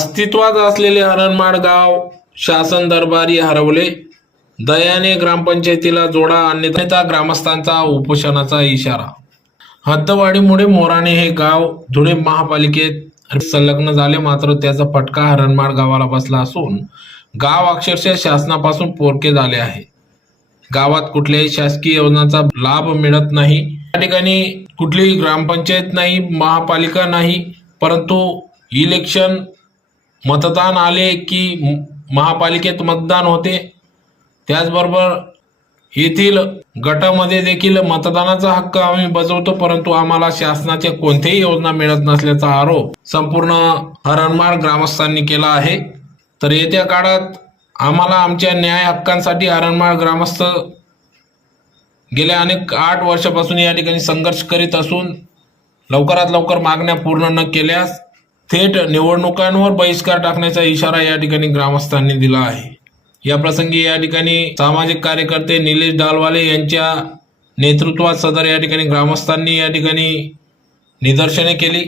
अस्तित्वात असलेले हरणमाळ गाव शासन दरबारी हरवले. दयाने ग्रामपंचायतीला जोडा अन्यथा ग्रामस्थांचा उपोषणाचा इशारा. हद्दवाढीमुळे मोराणे हे गाव धुळे महापालिकेत संलग्न झाले. मात्र त्याचा फटका हरणमाळ गावाला बसला असून गाव अक्षरशः शासनापासून पोरके झाले आहे. गावात कुठल्याही शासकीय योजनांचा लाभ मिळत नाही. या ठिकाणी कुठलीही ग्रामपंचायत नाही महापालिका नाही परंतु इलेक्शन मतदान आले की महापालिकेत मतदान होते. त्याचबरोबर येथील गटामध्ये देखील मतदानाचा हक्क आम्ही बजावतो परंतु आम्हाला शासनाच्या कोणत्याही योजना मिळत नसल्याचा आरोप संपूर्ण हरणमाळ ग्रामस्थांनी केला आहे. तर येत्या काळात आम्हाला आमच्या न्याय हक्कांसाठी हरणमाळ ग्रामस्थ गेल्या अनेक आठ वर्षापासून या ठिकाणी संघर्ष करीत असून लवकरात लवकर मागण्या पूर्ण न केल्यास थेट निवडणुकांवर बहिष्कार टाकण्याचा इशारा या ठिकाणी ग्रामस्थांनी दिला आहे. या प्रसंगी या ठिकाणी सामाजिक कार्यकर्ते निलेश दालवाले यांच्या नेतृत्वात सदर या ठिकाणी ग्रामस्थांनी या ठिकाणी निदर्शने केली.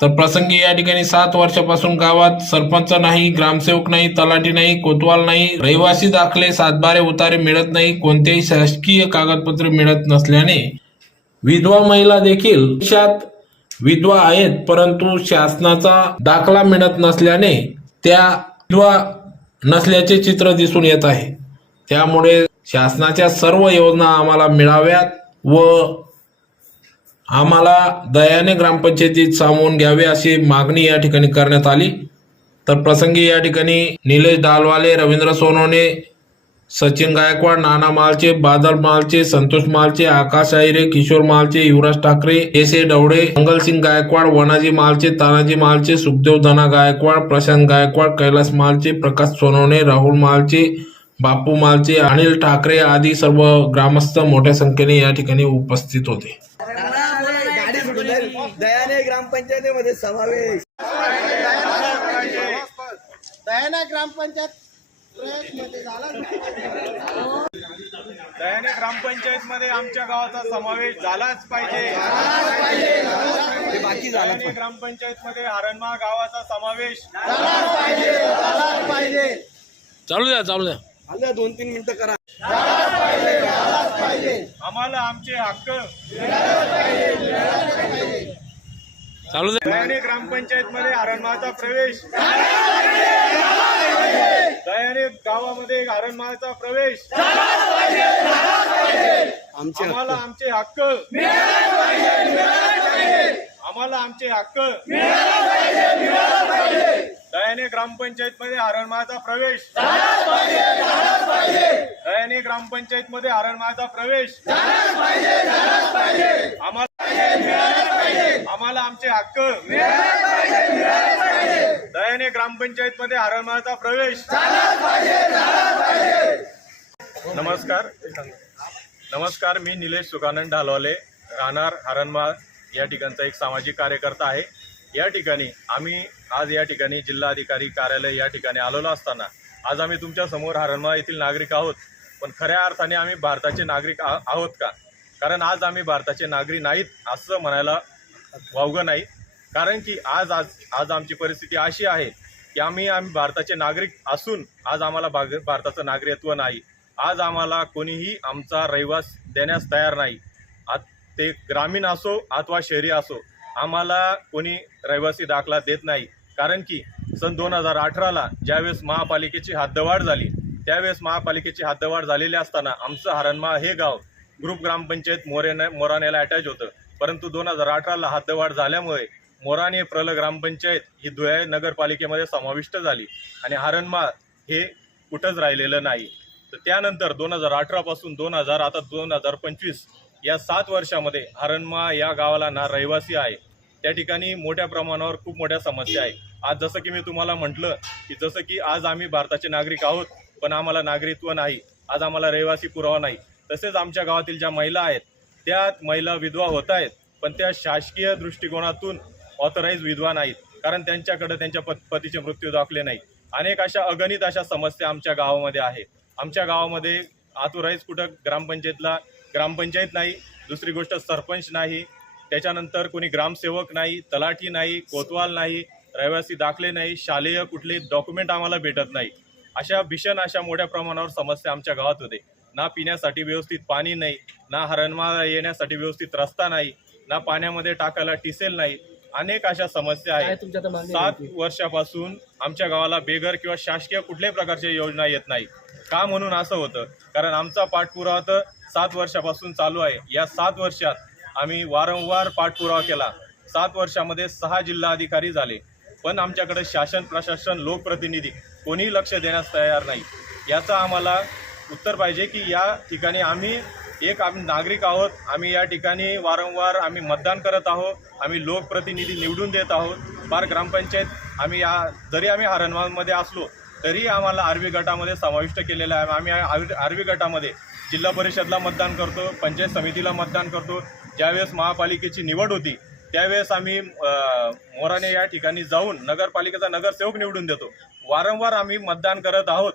तर प्रसंगी या ठिकाणी सात वर्षापासून गावात सरपंच नाही ग्रामसेवक नाही तलाठी नाही कोतवाल नाही रहिवासी दाखले सातबारे उतारे मिळत नाही कोणतेही शासकीय कागदपत्रे मिळत नसल्याने विधवा महिला देखील देशात विधवा आहेत परंतु शासनाचा दाखला मिळत नसल्याने त्या विधवा नसल्याचे चित्र दिसून येत आहे. त्यामुळे शासनाच्या सर्व योजना आम्हाला मिळाव्यात व आम्हाला दयाने ग्रामपंचायतीत सामावून घ्यावे अशी मागणी या ठिकाणी करण्यात आली. तर प्रसंगी या ठिकाणी निलेश दालवाले रवींद्र सोनवणे सचिन गायकवाड नाना मालचे बादल मालचे संतोष मालचे आकाश आहिरे किशोर मालचे युवराज ठाकरे एस ए डवडे मंगलसिंग गायकवाड वनाजी मालचे तानाजी मालचे सुखदेव धना गायकवाड प्रशांत गायकवाड कैलास मालचे प्रकाश सोनवणे राहुल मालचे बापू मालचे अनिल ठाकरे आदी सर्व ग्रामस्थ मोठ्या संख्येने या ठिकाणी उपस्थित होते. दयाने ग्रामपंचायतीमध्ये समावेश दयाना ग्रामपंचायत दयाने ग्रामपंचायत मध्ये आमच्या गावाचा समावेश झालाच पाहिजे. बाकी झालं दयाने ग्रामपंचायत मध्ये हरणमा गावाचा समावेश पाहिजे चालू द्या चालू द्या. दोन तीन मिनिटं करा. आम्हाला आमचे हक्क चालू द्या दयाने ग्रामपंचायत मध्ये हरणमाळचा प्रवेश. दयाने गावामध्ये हरणमाळचा प्रवेश. आमचे आम्हाला आमचे हक्क. आम्हाला आमचे हक्क. दयाने ग्रामपंचायत मध्ये हरणमाळचा प्रवेश. दयाने ग्रामपंचायत मध्ये हरणमाळचा प्रवेश. आम्हाला आमचे हक्क. दयाने ग्रामपंचायत मध्ये हरणमाळचा प्रवेश. नमस्कार. नमस्कार मी निलेश सुकानंद ढालवाले. राहणार हरणमाळ या ठिकाणचा एक सामाजिक कार्यकर्ता आहे. या ठिकाणी आम्ही आज या ठिकाणी जिल्हाधिकारी कार्यालय या ठिकाणी आलेलो असताना आज आम्ही तुमच्यासमोर हरणमाळ येथील नागरिक आहोत. पण खऱ्या अर्थाने आम्ही भारताचे नागरिक आहोत का? कारण आज आम्ही भारताचे नागरिक नाहीत असं म्हणायला वावगं नाही. कारण की आज आज आज आमची परिस्थिती अशी आहे की आम्ही आम्ही भारताचे नागरिक असून आज आम्हाला भाग भारताचं नागरिकत्व नाही. आज आम्हाला कोणीही आमचा रहिवास देण्यास तयार नाही. आत ते ग्रामीण असो अथवा शहरी असो आम्हाला कोणी रहिवासी दाखला देत नाही. कारण की सन दोन हजार अठराला ज्यावेळेस महापालिकेची हद्दवाढ झाली त्यावेळेस महापालिकेची हद्दवाढ झालेली असताना आमचं हरणमाळ हे गाव ग्रुप ग्रामपंचायत मोरेने मोराण्याला अटॅच होतं. परंतु दोन हजार अठराला हद्दवाढ झाल्यामुळे मोराणे प्रल ग्रामपंचायत ही धुळे नगरपालिकेमध्ये समाविष्ट झाली आणि हरणमाळ हे कुठंच राहिलेलं नाही. तर त्यानंतर दोन हजार अठरापासून दोन हजार आता दोन हजार पंचवीस या सात वर्षामध्ये हरणमा या गावाला ना रहिवासी आहे. त्या ठिकाणी मोठ्या प्रमाणावर खूप मोठ्या समस्या आहे. आज जसं की मी तुम्हाला म्हटलं की जसं की आज आम्ही भारताचे नागरिक आहोत पण आम्हाला नागरिकत्व नाही. आज आम्हाला रहिवासी पुरावा नाही. तसेच आमच्या गावातील ज्या महिला आहेत त्यात महिला विधवा होत आहेत पण त्या शासकीय दृष्टिकोनातून ऑथराईज विधवा नाहीत. कारण त्यांच्याकडे त्यांच्या पत पतीचे मृत्यू दाखले नाही अनेक अशा अगणित अशा समस्या आमच्या गावामध्ये आहे. आमच्या गावामध्ये ऑथोराईज कुठं ग्रामपंचायतला ग्रामपंचायत नाही दुसरी गोष्ट सरपंच नाही त्याच्यानंतर कोणी ग्रामसेवक नाही तलाठी नाही कोतवाल नाही रहिवासी दाखले नाही शालेय कुठले डॉक्युमेंट आम्हाला भेटत नाही. अशा भीषण अशा मोठ्या प्रमाणावर समस्या आमच्या गावात होते. ना पिण्यासाठी व्यवस्थित पाणी नाही ना हरणमाळा येण्यासाठी व्यवस्थित रस्ता नाही ना पाण्यामध्ये टाकायला टिसेल नाही. अनेक अशा समस्या आहेत. सात वर्षापासून आमच्या गावाला बेघर किंवा शासकीय कुठल्याही प्रकारच्या योजना येत नाही. का म्हणून असं होतं? कारण आमचा पाठपुरावा तर सात वर्षापासून चालू आहे. या सात वर्षात आम्ही वारंवार पाठपुरावा केला. सात वर्षामध्ये सहा जिल्हा अधिकारी झाले. पण आमच्याकडे शासन प्रशासन लोकप्रतिनिधी कोणीही लक्ष देण्यास तयार नाही. याचा आम्हाला उत्तर पाहिजे की या ठिकाणी आम्ही एक आम्ही नागरिक आहोत आम्ही या ठिकाणी वारंवार आम्ही मतदान करत आहोत आम्ही लोकप्रतिनिधी निवडून देत आहोत. बार ग्रामपंचायत आम्ही या जरी आम्ही हरणवालमध्ये असलो तरी आम्हाला आरवी गटामध्ये समाविष्ट केलेलं आहे. आम्ही आर- आरवी गटामध्ये जिल्हा परिषदला मतदान करतो पंचायत समितीला मतदान करतो. ज्यावेळेस महापालिकेची निवड होती त्यावेळेस आम्ही मोराने या ठिकाणी जाऊन नगरपालिकेचा नगरसेवक निवडून देतो. वारंवार आम्ही मतदान करत आहोत.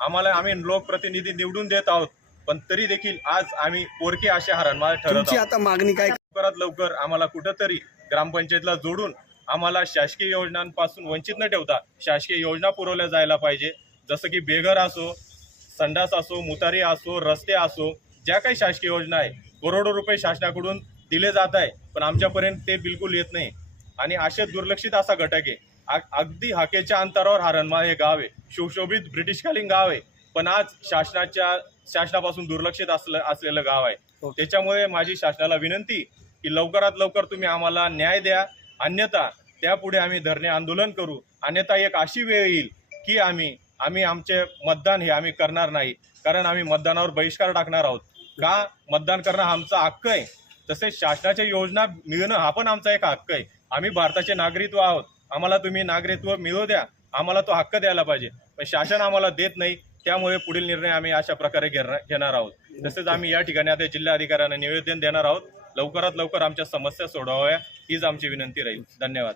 आम्हाला आम्ही लोकप्रतिनिधी निवडून देत आहोत. पण तरी देखील आज आम्ही पोरके असे हरणमाळ ठरत तुमची आता मागणी काय? लवकरात लवकर आम्हाला कुठंतरी ग्रामपंचायतला जोडून आम्हाला शासकीय योजनांपासून वंचित न ठेवता शासकीय योजना पुरवल्या जायला पाहिजे. जसं की बेघर असो संडास असो मुतारी असो रस्ते असो ज्या काही शासकीय योजना आहे करोडो रुपये शासनाकडून दिले जात आहे पण आमच्यापर्यंत ते बिलकुल येत नाही. आणि असे दुर्लक्षित असा घटक आहे अग- अगदी हाकेच्या अंतरावर हरणमाळ हे गाव आहे. सुशोभित ब्रिटिशकालीन गाव आहे. पण आज शासनाच्या शासनापासून दुर्लक्षित असलं असलेलं गाव आहे. त्याच्यामुळे माझी शासनाला विनंती की लवकरात लवकर तुम्ही आम्हाला न्याय द्या. अन्यथा त्यापुढे आम्ही धरणे आंदोलन करू. अन्यथा एक अशी वेळ येईल की आम्ही आम्ही आमचे मतदान हे आम्ही करणार नाही. कारण आम्ही मतदानावर बहिष्कार टाकणार आहोत. का? मतदान करणं हा आमचा हक्क आहे. तसेच शासनाच्या योजना मिळणं हा पण आमचा एक हक्क आहे. आम्ही भारताचे नागरित्व आहोत. आम्हाला तुम्ही नागरिकत्व मिळवू द्या. आम्हाला तो हक्क द्यायला पाहिजे. पण शासन आम्हाला देत नाही. त्यामुळे पुढील निर्णय आम्ही अशा प्रकारे घेणार घेणार आहोत. तसेच आम्ही या ठिकाणी आता जिल्हाधिकाऱ्यांना निवेदन देणार आहोत. लवकरात लवकर आमच्या समस्या सोडवाव्या हीच आमची विनंती राहील. धन्यवाद.